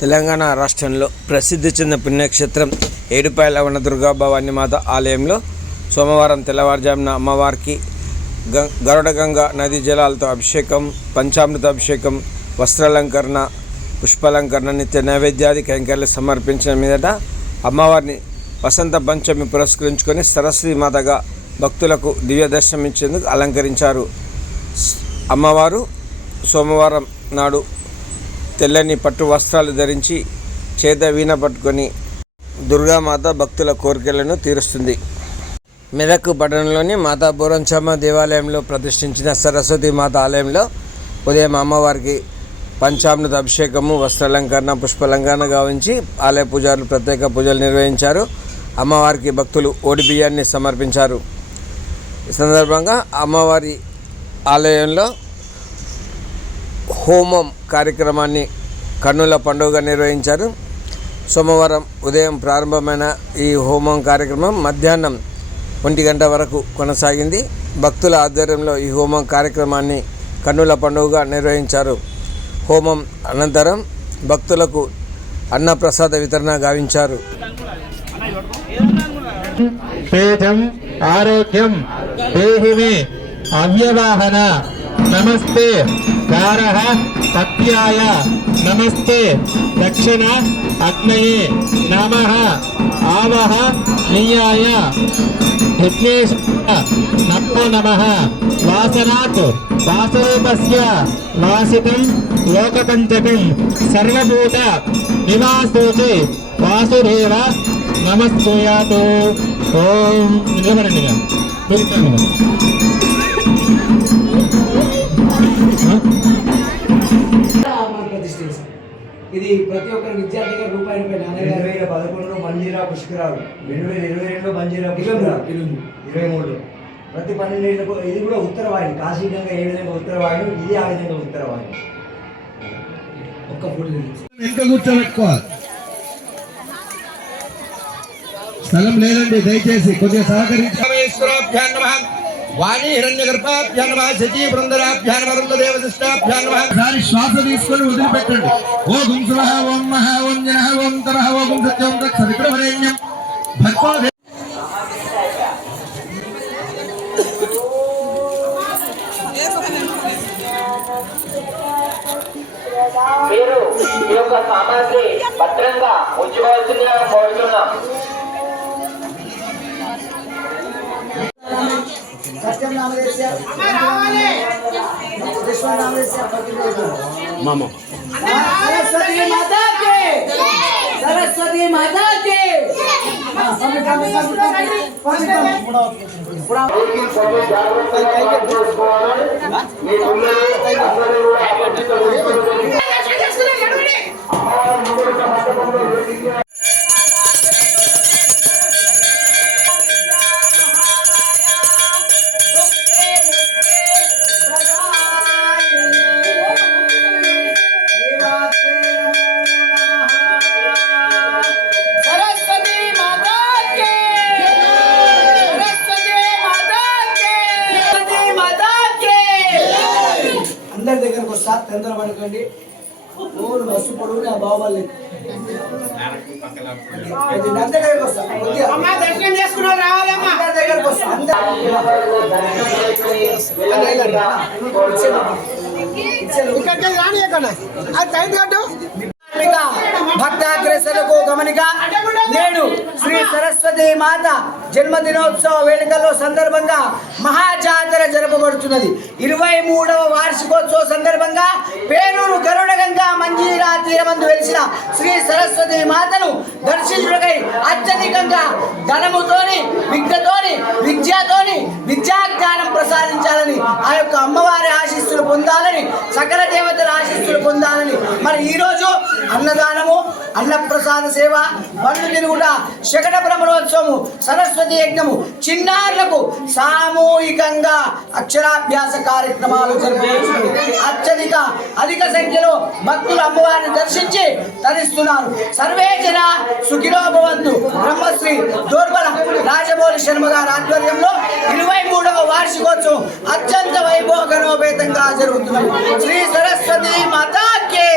తెలంగాణ రాష్ట్రంలో ప్రసిద్ధి చెందిన పుణ్యక్షేత్రం ఏడుపాయల ఉన్న దుర్గా భవాని మాత ఆలయంలో సోమవారం తెల్లవారుజామున అమ్మవారికి గ గరుడగంగ నదీ జలాలతో అభిషేకం పంచామృత అభిషేకం వస్త్రాలంకరణ పుష్పాలంకరణ నిత్య నైవేద్యాది కైంకర్యాలు సమర్పించిన మీదట అమ్మవారిని వసంత పంచమి పురస్కరించుకొని సరస్వతి మాతగా భక్తులకు దివ్య దర్శనం ఇచ్చేందుకు అలంకరించారు అమ్మవారు సోమవారం నాడు తెల్లని పట్టు వస్త్రాలు ధరించి చేత వీణ పట్టుకొని దుర్గామాత భక్తుల కోరికలను తీరుస్తుంది. మెదక్ పట్టణంలోని మాతా బోరంచమ్మ దేవాలయంలో ప్రతిష్ఠించిన సరస్వతి మాత ఆలయంలో ఉదయం అమ్మవారికి పంచామృత అభిషేకము వస్త్రాలంకరణ పుష్పలంకరణ గావించి ఆలయ పూజారులు ప్రత్యేక పూజలు నిర్వహించారు. అమ్మవారికి భక్తులు ఓడి బియ్యాన్ని సమర్పించారు. ఈ సందర్భంగా అమ్మవారి ఆలయంలో హోమం కార్యక్రమాన్ని కన్నుల పండుగ నిర్వహించారు. సోమవారం ఉదయం ప్రారంభమైన ఈ హోమం కార్యక్రమం మధ్యాహ్నం ఒంటి గంట వరకు కొనసాగింది. భక్తుల ఆధ్వర్యంలో ఈ హోమం కార్యక్రమాన్ని కన్నుల పండుగగా నిర్వహించారు. హోమం అనంతరం భక్తులకు అన్నప్రసాద వితరణ గావించారు. ఆరోగ్యం అవ్యవాహన నమస్తే. గారః పత్యాయ నమస్తే దక్షిణ అగ్నయే నమ ఆవహ నియాయ యజ్ఞేశ నమో నమ వాసనాత్ వాసరూపస్య వాసితం లోకపంచకం సర్వభూత నివాసోతి వాసుదేవ నమస్కూయాతు ఓం నిలబడండి ఇక. ఇది ప్రతి ఒక్కరి విద్యార్థిగా రూపాయి రూపాయి. రెండు వేల పదకొండులో మంజీరా పుష్కరాలు. రెండు వేల ఇరవై రెండులో మంజీరా పుష్కరాలు. ఇరవై మూడు. ప్రతి పన్నెండేళ్ళకు ఇది కూడా ఉత్తరవాహిని. కాశీ గంగా ఏ విధంగా ఉత్తరవాహిని? ఇది ఆ విధంగా ఉత్తరవాహిని. ఒక్క ఫోటో స్థలం లేదండి దయచేసి కొద్దిగా సహకరించి. వాణి హిరణ్యగర్భాభ్యాన్ నమః శచీ బృందరాభ్యాన్ నమః రుద్రదేవశిష్టాభ్యాన్ నమః. ఒకసారి శ్వాస తీసుకొని వదిలిపెట్టండి. ఓ గుం శివః ఓం మహా ఓం జనః ఓం తరః ఓ సత్యం తత్సవిత్రవరేణ్యం దే- మీరు ఈ యొక్క సామాగ్రి భద్రంగా ఉంచుకోవాల్సిందిగా కోరుతున్నాం. సత్యం నామదేశ్య విశ్వ నామదేశ్య ప్రతిరోజు. సరస్వతి మాతా కి సరస్వతి మాతా కి ఆ, పంపిస్తాం, అందరి దగ్గరకు వస్తా. అందరి. ఇక్కడికి రాని ఎక్కడ? అది టైం కట్టు. భక్తాగ్రసలకు గమనిక. నేడు శ్రీ సరస్వతి మాత జన్మదినోత్సవ వేడుకల్లో సందర్భంగా మహాజాతర జరపబడుతున్నది. ఇరవై మూడవ వార్షికోత్సవ సందర్భంగా పేరూరు గరుడగంగా మంజీరా తీరమందు వెలిసిన శ్రీ సరస్వతి మాతను దర్శించుడకై అత్యధికంగా ధనముతోని విద్యతోని విద్యతోని విద్యాజ్ఞానం ప్రసాదించాలని ఆ యొక్క అమ్మవారి ఆశీస్సులు పొందాలని సకల దేవతల ఆశీస్సులు పొందాలని మరి ఈరోజు అన్నదానము అన్నప్రసాద సేవ బండ్లు తిరుగుట శకట బ్రహ్మణోత్సవము సరస్వతి యజ్ఞము చిన్నారులకు సామూహికంగా అక్షరాభ్యాస కార్యక్రమాలు జరుపుకుంటున్నారు అత్యధిక అధిక సంఖ్యలో భక్తులు అమ్మవారిని దర్శించి తరిస్తున్నారు. సర్వే జన సుఖినో భవంతు బ్రహ్మశ్రీ దోర్బల రాజమౌళి శర్మ గారి ఆధ్వర్యంలో ఇరవై మూడవ వార్షికోత్సవం అత్యంత వైభోగనోపేతంగా జరుగుతున్నది శ్రీ సరస్వతి మాతాకి.